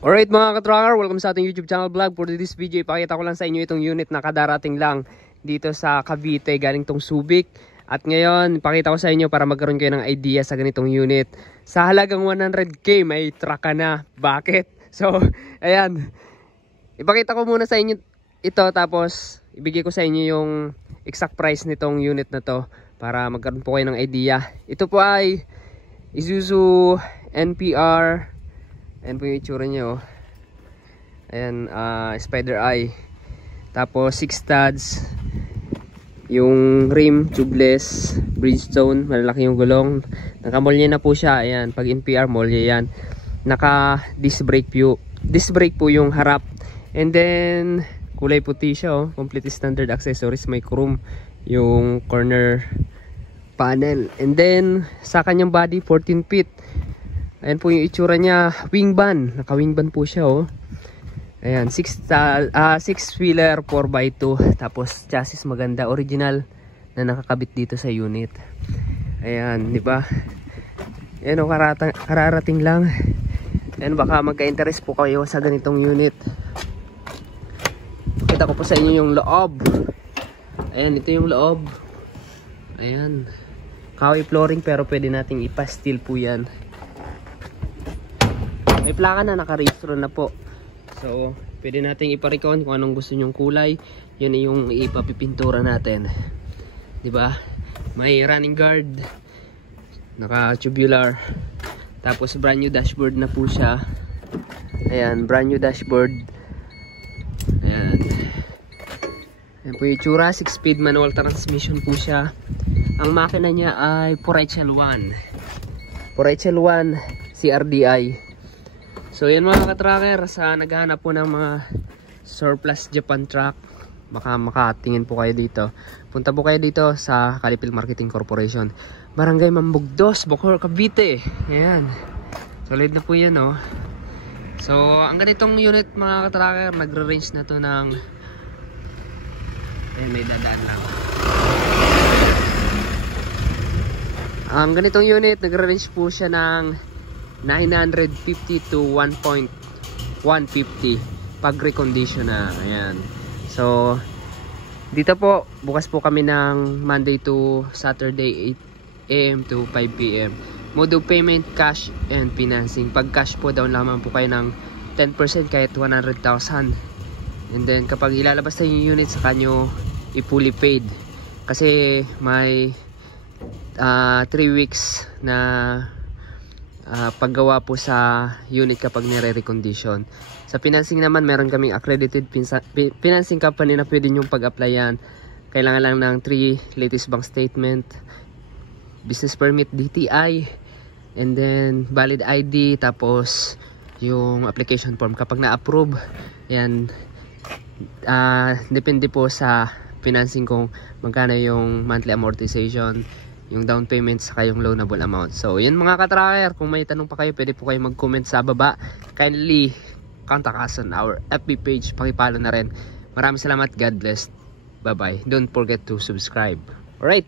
Alright mga ka-tracker, welcome sa ating YouTube channel vlog. For this video, ipakita ko lang sa inyo itong unit na kadarating lang dito sa Cavite, galing tong Subic. At ngayon, ipakita ko sa inyo para magkaroon kayo ng idea sa ganitong unit. Sa halagang 100k, may truck ka na. Bakit? So, ayan. Ipakita ko muna sa inyo ito, tapos ibigay ko sa inyo yung exact price nitong unit na to para magkaroon po kayo ng idea. Ito po ay Isuzu NPR. Ayan po yung itsura nyo. Ayan, Spider Eye. Tapos 6 studs. Yung rim, tubeless. Bridgestone, malalaki yung gulong. Naka-molye na po siya. Ayan, pag NPR, molye yan. Naka-disc brake po yung harap. And then, kulay puti siya. Complete standard accessories. May chrome yung corner panel. And then, sa kanyang body, 14 feet. Ayan po yung itsura niya, wingban. Naka-wingban po siya Ayan, 6-wheeler 4x2. Tapos chassis maganda, original na nakakabit dito sa unit. Ayan, di ba? Ayan kararating lang. Ayan, baka magka-interest po kayo sa ganitong unit. Kita ko po sa inyo yung loob. Ayan, ito yung loob. Ayan. Kahoy flooring pero pwede nating ipa-steel po yan. May plaka na, naka-registro na po. So, pwede natin ipa-recon kung anong gusto nyong kulay. Yun ay yung ipapipintura natin. Diba? May running guard. Naka-tubular. Tapos brand new dashboard na po siya. Ayan, brand new dashboard. Ayan. Ayan po yung tsura. 6-speed manual transmission po siya. Ang makina niya ay 4HL1. 4HL1 CRDI. So yan mga ka-tracker, sa naghahanap po ng mga surplus Japan truck, baka makatingin po kayo dito. Punta po kayo dito sa Calipil Marketing Corporation, Barangay Mambugdos, Bacoor, Cavite. Ayan, solid na po yan So ang ganitong unit mga ka-tracker, nagre-range na to ng may dadaan lang. Ang ganitong unit, nagre-range po siya ng 950 to 1.150 pag recondition na. Ayan. So dito po bukas po kami ng Monday to Saturday 8 AM to 5 PM. Mode of payment, cash and financing. Pag cash po, down lamang po kayo ng 10% kahit 100,000. And then kapag ilalabas na yung unit, sa kanyo i-fully paid. Kasi may 3 weeks na paggawa po sa unit kapag nire-recondition. Sa financing naman, meron kaming accredited financing company na pwede nyong pag-applyan. Kailangan lang ng 3 latest bank statement, business permit, DTI, and then valid ID, tapos yung application form. Kapag na-approve, yan, depende po sa financing kung magkano yung monthly amortization, yung down payment, saka yung loanable amount. So yun mga ka-tracker, kung may tanong pa kayo, pwede po kayo mag-comment sa baba. Kindly contact us on our FB page, pakipalo na rin. Maraming salamat, God bless, bye bye. Don't forget to subscribe. Alright.